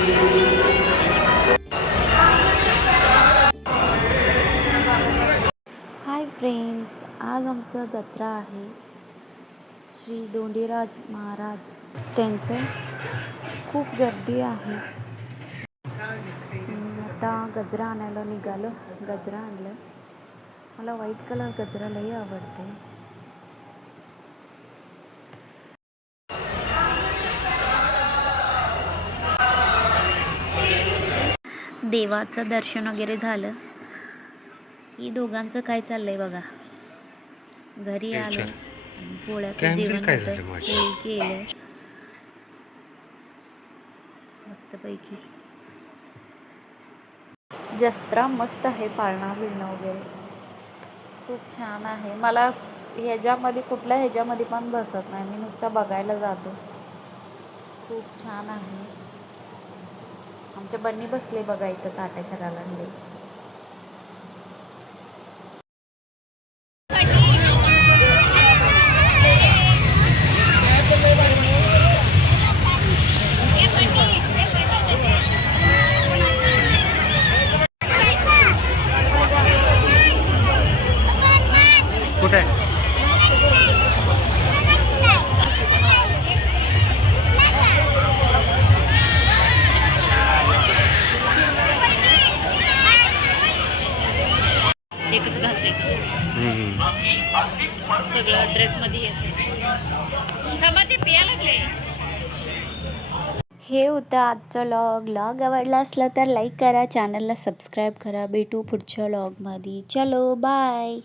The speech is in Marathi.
हाय फ्रेंड्स, आज आमचं जत्रा आहे. श्री दोंडीराज महाराज त्यांचं खूप गर्दी आहे. आता गजरा आणायला निघालो. गजरा आणलं. मला व्हाईट कलर गजरा लई आवडते. देवाचं दर्शन वगैरे झालं. ही दोघांचं काय चाललंय बघा. घरी आलो आणि पोळ्याचं जेवण होतं. पोळी केलं मस्तपैकी. जत्रा मस्त आहे. पाळणा बिळणं वगैरे खूप छान आहे. मला ह्याच्यामध्ये कुठल्या ह्याच्यामध्ये पण बसत नाही. मी नुसतं बघायला जातो. खूप छान आहे. आमच्या बन्नी बसले बघा इथं ताट्या करायला लागले. कुठे एकच घातले सगळं ड्रेसमध्ये येते. हे होतं आजचं व्लॉग आवडला असला तर लाईक करा, चॅनलला सबस्क्राईब करा. भेटू पुढच्या व्लॉगमध्ये. चलो बाय.